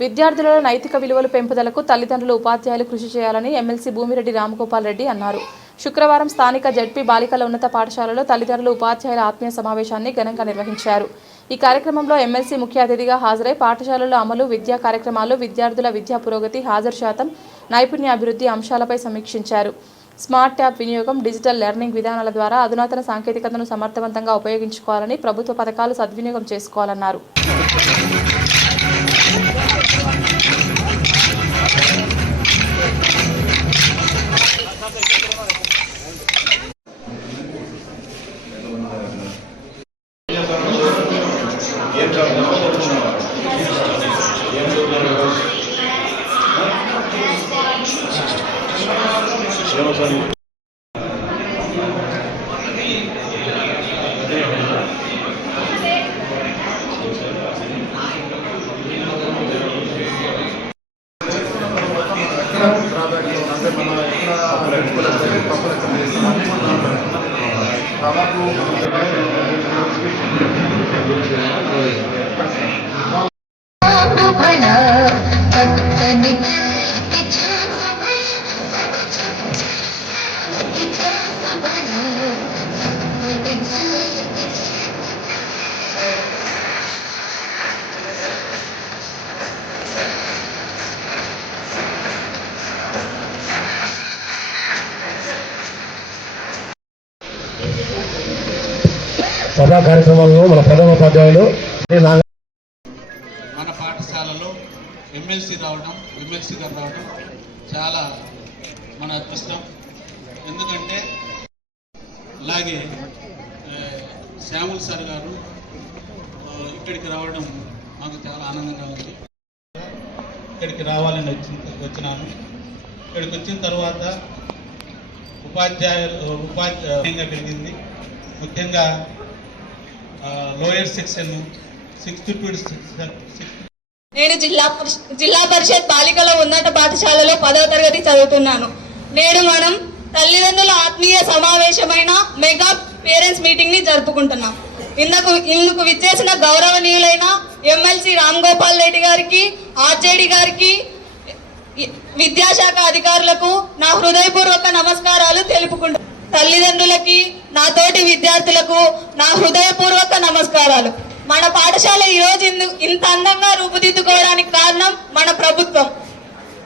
విద్యార్థులలో నైతిక విలువలు పెంపుదలకు తల్లిదండ్రులు ఉపాధ్యాయులు కృషి చేయాలని ఎమ్మెల్సీ భూమిరెడ్డి రామగోపాల్ రెడ్డి అన్నారు. శుక్రవారం స్థానిక జడ్పీ బాలికల ఉన్నత పాఠశాలలో తల్లిదండ్రులు ఉపాధ్యాయుల ఆత్మీయ సమావేశాన్ని ఘనంగా నిర్వహించారు. ఈ కార్యక్రమంలో ఎమ్మెల్సీ ముఖ్య అతిథిగా హాజరై పాఠశాలలో అమలు, విద్యా కార్యక్రమాలు, విద్యార్థుల విద్యా పురోగతి, హాజరు శాతం, నైపుణ్యాభివృద్ధి అంశాలపై సమీక్షించారు. స్మార్ట్ ట్యాబ్ వినియోగం, డిజిటల్ లెర్నింగ్ విధానాల ద్వారా అధునాతన సాంకేతికతను సమర్థవంతంగా ఉపయోగించుకోవాలని, ప్రభుత్వ పథకాలు సద్వినియోగం చేసుకోవాలన్నారు. సభా కార్యక్రమంలో మన ప్రథమ ఉపాధ్యాయులు మన పాఠశాలలో ఎమ్మెల్సీ గారు రావడం చాలా మన అదృష్టం. ఎందుకంటే అలాగే శ్యాముల్ సార్ గారు ఇక్కడికి రావడం మాకు చాలా ఆనందంగా ఉంది. ఇక్కడికి రావాలని వచ్చినాను. ఇక్కడికి వచ్చిన తర్వాత ఉపాధ్యాయులుగా పెరిగింది. ముఖ్యంగా lower section 6th to 6th. నేను జిల్లా పరిషత్ బాలికల ఉన్నత పాఠశాలలో 10వ తరగతి చదువుతున్నాను. నేడు మనం తల్లిదండ్రుల ఆత్మీయ సమావేశమైన మెగా పేరెంట్స్ మీటింగ్ ని జరుపుకుంటున్నాం. ఇందుకు విచ్చేసిన గౌరవనీయులైన ఎమ్మెల్సీ రామగోపాల్ రెడ్డి గారికి, ఆర్జేడి గారికి, విద్యాశాఖ అధికారులకు నా హృదయపూర్వక నమస్కారాలు తెలుపుకుంటున్నాను. తల్లిదండ్రులకి, నా తోటి విద్యార్థులకు నా హృదయపూర్వక నమస్కారాలు. మన పాఠశాల ఈరోజు ఇంత అందంగా రూపుదిద్దుకోవడానికి కారణం మన ప్రభుత్వం.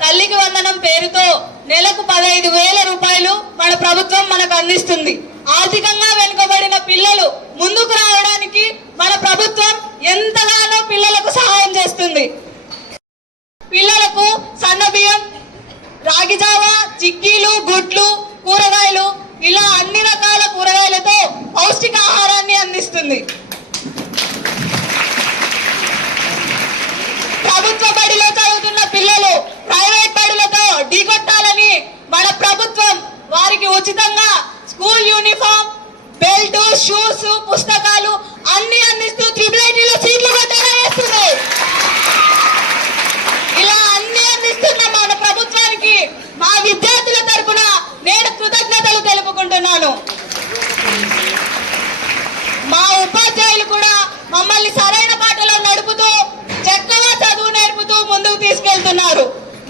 తల్లికి వందనం పేరుతో నెలకు 15,000 రూపాయలు మన ప్రభుత్వం మనకు అందిస్తుంది. ఆర్థికంగా వెనుకబడిన పిల్లలు ముందుకు రావడానికి మన ప్రభుత్వం ఎంతగానో పిల్లలకు సహాయం చేస్తుంది. పిల్లలకు సన్నబియ్యం, రాగి జావ, చిక్కీలు, గుడ్లు, కూరగాయలు, ఇలా అన్ని రకాల కూరగాయలతో పౌష్టికాహారాన్ని అందిస్తుంది. ప్రభుత్వ బడిలో చదువుతున్న పిల్లలు ప్రైవేట్ బడులతో ఢీకొట్టాలని మన ప్రభుత్వం వారికి ఉచితంగా స్కూల్ యూనిఫామ్, బెల్ట్, షూస్, పుస్తకాలు అన్ని అందిస్తూ త్రిబులైటీలో సీట్లు కొట్టేలా చేస్తుంది. ఇలా అన్ని అందిస్తున్న మన ప్రభుత్వానికి మా విద్యార్థుల తరపున నేను కృతజ్ఞతలు తెలుపుకుంటున్నాను. మా ఉపాధ్యాయులు కూడా మమ్మల్ని సరైన బాటలో నడుపుతూ చక్కగా చదువు నేర్పుతూ ముందుకు తీసుకెళ్తున్నారు.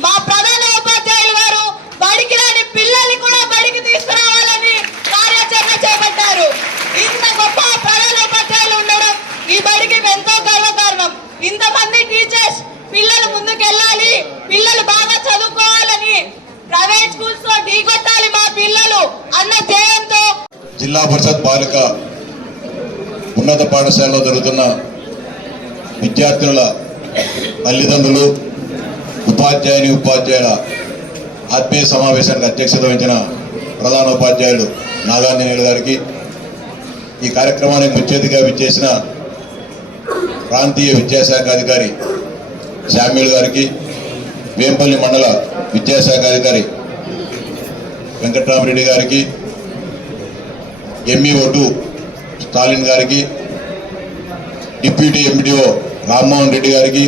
మా ప్రధాన ఉపాధ్యాయులు గారు బడికి రాని పిల్లల్ని కూడా బడికి తీసుకురావాలని కార్యాచరణ చేపట్టారు. ఇంత గొప్ప ప్రధాన ఉపాధ్యాయులు ఉండడం ఈ బడికి ఎంతో గర్వకారణం. ఇంతమంది టీచర్స్ పిల్లలు ముందుకెళ్ళాలి, పిల్లలు బాగా చదువుకోవాలని, ప్రైవేట్ స్కూల్స్ లో ఢీకొట్టాలి మా పిల్లలు అన్న ధ్యేయంతో జిల్లా పరిషత్ బాలిక ఉన్నత పాఠశాలలో జరుగుతున్న విద్యార్థుల తల్లిదండ్రులు, ఉపాధ్యాయుల ఆత్మీయ సమావేశానికి అధ్యక్షత వహించిన ప్రధాన ఉపాధ్యాయుడు నాగాంజనేయులు గారికి, ఈ కార్యక్రమానికి ముఖ్య అతిథిగా విచ్చేసిన ప్రాంతీయ విద్యాశాఖ అధికారి శామ్యుల్ గారికి, వేంపల్లి మండల విద్యాశాఖ అధికారి వెంకట్రామరెడ్డి గారికి, MEO2 స్టాలిన్ గారికి, డిప్యూటీ MDO రామ్మోహన్ రెడ్డి గారికి,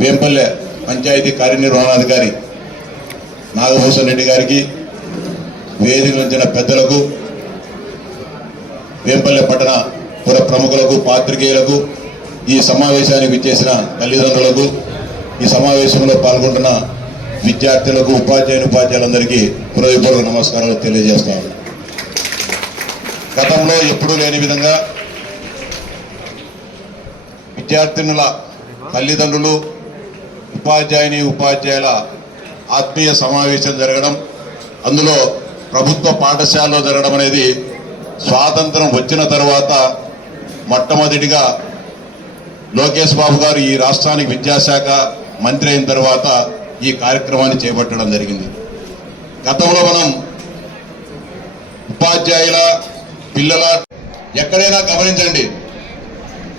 వేంపల్లె పంచాయతీ కార్యనిర్వహణాధికారి నాగభూషణ్ రెడ్డి గారికి, వేదిక నుంచిన పెద్దలకు, వేంపల్లె పట్టణ పుర ప్రముఖులకు, పాత్రికేయులకు, ఈ సమావేశానికి విచ్చేసిన తల్లిదండ్రులకు, ఈ సమావేశంలో పాల్గొంటున్న విద్యార్థులకు ఉపాధ్యాయులందరికీ హృదయపూర్వక నమస్కారాలు తెలియజేస్తాను. గతంలో ఎప్పుడూ లేని విధంగా విద్యార్థినుల తల్లిదండ్రులు ఉపాధ్యాయుల ఆత్మీయ సమావేశం జరగడం, అందులో ప్రభుత్వ పాఠశాలలో జరగడం అనేది స్వాతంత్రం వచ్చిన తర్వాత మొట్టమొదటిగా లోకేష్ బాబు గారు ఈ రాష్ట్రానికి విద్యాశాఖ మంత్రి అయిన తర్వాత ఈ కార్యక్రమాన్ని చేపట్టడం జరిగింది. గతంలో మనం ఉపాధ్యాయుల పిల్లల ఎక్కడైనా గమనించండి,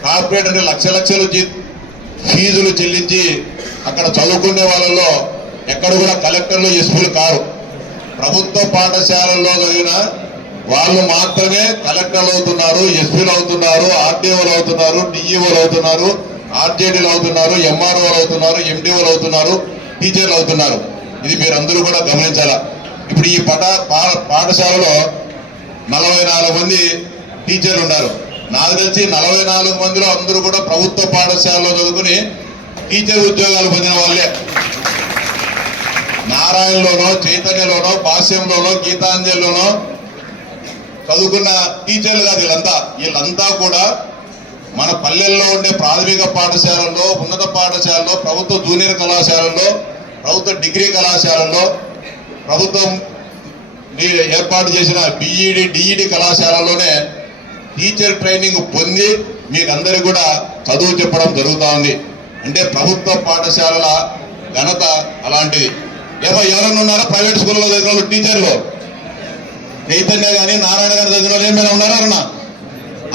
కార్పొరేట్ అంటే లక్షలు ఫీజులు చెల్లించి అక్కడ చదువుకునే వాళ్ళలో ఎక్కడ కూడా కలెక్టర్లు ఎస్పీలు కారు. ప్రభుత్వ పాఠశాలల్లో చదివిన వాళ్ళు మాత్రమే కలెక్టర్లు అవుతున్నారు, ఎస్పీలు అవుతున్నారు, ఆర్డీఓలు అవుతున్నారు, డిఈఓలు అవుతున్నారు, ఆర్జేడీలు అవుతున్నారు, ఎంఆర్ఓలు అవుతున్నారు, ఎండిఓలు అవుతున్నారు, టీచర్లు అవుతున్నారు. ఇది మీరందరూ కూడా గమనించాలా. ఇప్పుడు ఈ పాఠశాలలో 44 మంది టీచర్లు ఉన్నారు. నాకు తెలిసి 44 మందిలో అందరూ కూడా ప్రభుత్వ పాఠశాలలో చదువుకుని టీచర్ ఉద్యోగాలు పొందిన వాళ్ళే. నారాయణలోనో, చైతన్యలోనో, భాష్యంలోనో, గీతాంజలిలోనో చదువుకున్న టీచర్లు కాదు వీళ్ళంతా కూడా మన పల్లెల్లో ఉండే ప్రాథమిక పాఠశాలల్లో, ఉన్నత పాఠశాలలో, ప్రభుత్వ జూనియర్ కళాశాలల్లో, ప్రభుత్వ డిగ్రీ కళాశాలల్లో, ప్రభుత్వం ఏర్పాటు చేసిన బిఈడి, డిఈడి కళాశాలలోనే టీచర్ ట్రైనింగ్ పొంది మీకు అందరికీ కూడా చదువు చెప్పడం జరుగుతూ ఉంది. అంటే ప్రభుత్వ పాఠశాలల ఘనత అలాంటిది. ఎవరైనా ఉన్నారా ప్రైవేట్ స్కూల్లో చదివిన వాళ్ళు టీచర్లు? చైతన్య కానీ నారాయణ గారి చదివిన వాళ్ళు ఏమైనా ఉన్నారా? అన్నా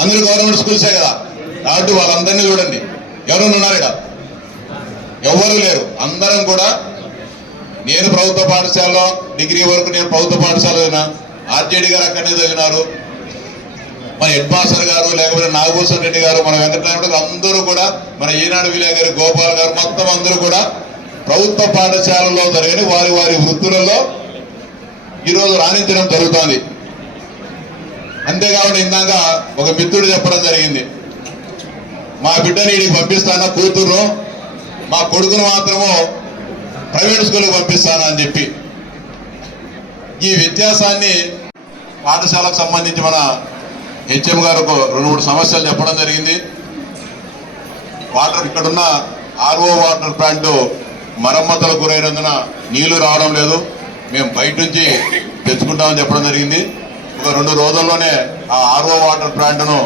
అందరూ గవర్నమెంట్ స్కూల్సే కదా. కాబట్టి వాళ్ళందరినీ చూడండి, ఎవరైనా ఉన్నారు ఇక్కడ? ఎవరు లేరు. అందరం కూడా నేను ప్రభుత్వ పాఠశాలలో డిగ్రీ వరకు నేను ప్రభుత్వ పాఠశాల చదివినా, ఆర్జేడీ గారు అక్కడనే చదివినారు, మన హెడ్ మాస్టర్ గారు, లేకపోతే నాగభూషణ్ రెడ్డి గారు, మన వెంకటరామరెడ్డి అందరూ కూడా, మన ఈనాడు విలేకరి గారు, గోపాల్ గారు, మొత్తం అందరూ కూడా ప్రభుత్వ పాఠశాలలో జరిగిన వారి వారి వృత్తులలో ఈరోజు రాణించడం జరుగుతుంది. అంతేకాకుండా ఇందాక ఒక మిత్రుడు చెప్పడం జరిగింది, మా బిడ్డని వీడికి పంపిస్తానా కూతురు, మా కొడుకును మాత్రము ప్రైవేట్ స్కూల్కి పంపిస్తానా అని చెప్పి. ఈ వ్యత్యాసాన్ని పాఠశాలకు సంబంధించి మన హెచ్ఎం గారు 2-3 సమస్యలు చెప్పడం జరిగింది. ఇక్కడున్న ఆర్ఓ వాటర్ ప్లాంట్ మరమ్మతులకు గురైనందున నీళ్లు రావడం లేదు, మేము బయట నుంచి తెచ్చుకుంటామని చెప్పడం జరిగింది. ఒక 2 రోజుల్లోనే ఆ ఆర్ఓ వాటర్ ప్లాంట్ను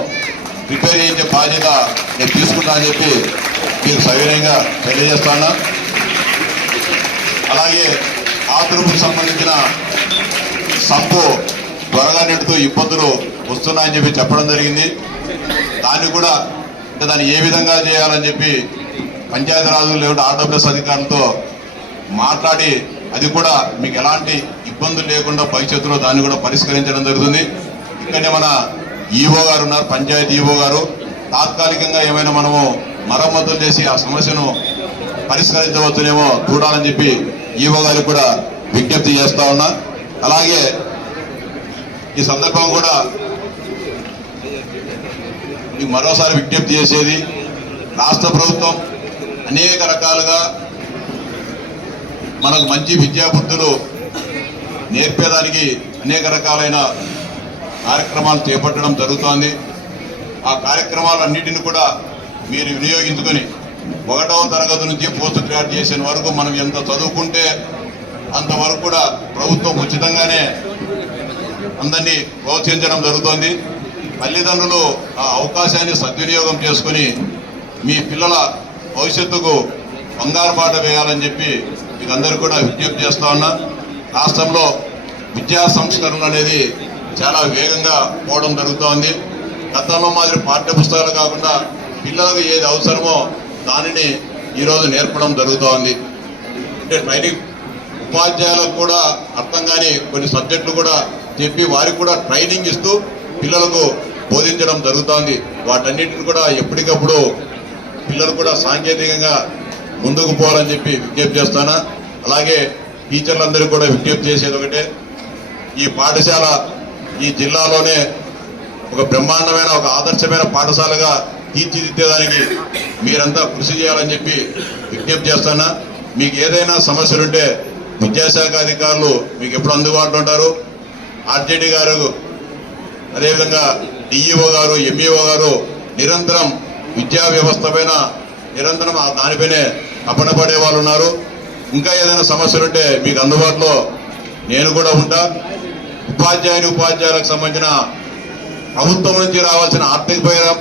రిపేర్ చేయించే బాధ్యత నేను తీసుకుంటా అని చెప్పి మీకు సవినయంగా తెలియజేస్తాను. అలాగే ఆతురుపుకు సంబంధించిన సంపు త్వరగా నిండుతూ ఇబ్బందులు వస్తున్నాయని చెప్పి చెప్పడం జరిగింది. దాన్ని కూడా దాన్ని ఏ విధంగా చేయాలని చెప్పి పంచాయతీరాజు లేకుంటే ఆర్డబ్ల్యూఎస్ అధికారులతో మాట్లాడి అది కూడా మీకు ఎలాంటి ఇబ్బందులు లేకుండా భవిష్యత్తులో దాన్ని కూడా పరిష్కరించడం జరుగుతుంది. ఇక్కడనే మన ఈఓ గారు ఉన్నారు, పంచాయతీ ఈఓ గారు. తాత్కాలికంగా ఏమైనా మనము మరమ్మతులు చేసి ఆ సమస్యను పరిష్కరించవచ్చునేమో చూడాలని చెప్పి ఈఓ గారికి కూడా విజ్ఞప్తి చేస్తా ఉన్నా. అలాగే ఈ సందర్భం కూడా మీకు మరోసారి విజ్ఞప్తి చేసేది, రాష్ట్ర ప్రభుత్వం అనేక రకాలుగా మనకు మంచి విద్యాబుద్ధులు నేర్పేదానికి అనేక రకాలైన కార్యక్రమాలు చేపట్టడం జరుగుతోంది. ఆ కార్యక్రమాలన్నిటిని కూడా మీరు వినియోగించుకొని 1వ తరగతి నుంచి పోస్ట్ గ్రాడ్యుయేషన్ వరకు మనం ఎంత చదువుకుంటే అంతవరకు కూడా ప్రభుత్వం ఉచితంగానే అందరినీ ప్రోత్సహించడం జరుగుతోంది. తల్లిదండ్రులు ఆ అవకాశాన్ని సద్వినియోగం చేసుకుని మీ పిల్లల భవిష్యత్తుకు బంగారు బాట వేయాలని చెప్పి మీకందరూ కూడా విజ్ఞప్తి చేస్తా ఉన్నా. రాష్ట్రంలో విద్యా సంస్కరణ అనేది చాలా వేగంగా పోవడం జరుగుతోంది. గతంలో మాదిరి పాఠ్య పుస్తకాలు కాకుండా పిల్లలకు ఏది అవసరమో దానిని ఈరోజు నేర్పడం జరుగుతోంది. అంటే ట్రైనింగ్ ఉపాధ్యాయులకు కూడా అర్థం కాని కొన్ని సబ్జెక్టులు కూడా చెప్పి వారికి కూడా ట్రైనింగ్ ఇస్తూ పిల్లలకు బోధించడం జరుగుతోంది. వాటన్నిటిని కూడా ఎప్పటికప్పుడు పిల్లలు కూడా సాంకేతికంగా ముందుకు పోవాలని చెప్పి విజ్ఞప్తి చేస్తాను. అలాగే టీచర్లందరికీ కూడా విజ్ఞప్తి చేసేది ఒకటే, ఈ పాఠశాల ఈ జిల్లాలోనే ఒక బ్రహ్మాండమైన ఒక ఆదర్శమైన పాఠశాలగా తీర్చిదిద్దేదానికి మీరంతా కృషి చేయాలని చెప్పి విజ్ఞప్తి చేస్తున్నా. మీకు ఏదైనా సమస్యలుంటే విద్యాశాఖ అధికారులు మీకు ఎప్పుడు అందుబాటులో ఉంటారు. ఆర్జేడీ గారు, అదేవిధంగా డిఈఓ గారు, ఎంఈఓ గారు నిరంతరం విద్యా వ్యవస్థ పైన నిరంతరం దానిపైనే తపన పడే వాళ్ళు ఉన్నారు. ఇంకా ఏదైనా సమస్యలుంటే మీకు అందుబాటులో నేను కూడా ఉంటా. ఉపాధ్యాయులకు సంబంధించిన ప్రభుత్వం నుంచి రావాల్సిన ఆర్థిక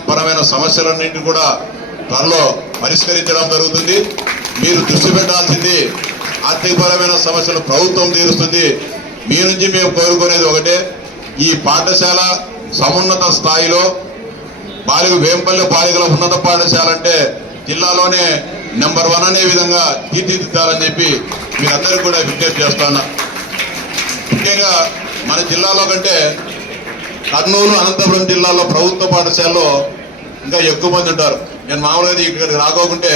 పరమైన సమస్యలన్నింటినీ కూడా త్వరలో పరిష్కరించడం జరుగుతుంది. మీరు దృష్టి పెట్టాల్సింది ఆర్థికపరమైన సమస్యలు ప్రభుత్వం తీరుస్తుంది. మీ నుంచి మేము కోరుకునేది ఒకటే, ఈ పాఠశాల సమున్నత స్థాయిలో వేంపల్లి బాలికల ఉన్నత పాఠశాల అంటే జిల్లాలోనే నెంబర్ 1 అనే విధంగా తీర్చిదిద్దాలని చెప్పి మీరందరూ కూడా విజ్ఞప్తి చేస్తున్నా. ముఖ్యంగా మన జిల్లాలో కంటే కర్నూలు, అనంతపురం జిల్లాలో ప్రభుత్వ పాఠశాలలో ఇంకా ఎక్కువ మంది ఉంటారు. నేను మామూలుగా ఇక్కడికి రాకోకుంటే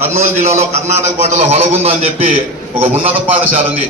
కర్నూలు జిల్లాలో కర్ణాటక పాటలో హొలగుంద అని చెప్పి ఒక ఉన్నత పాఠశాల ఉంది.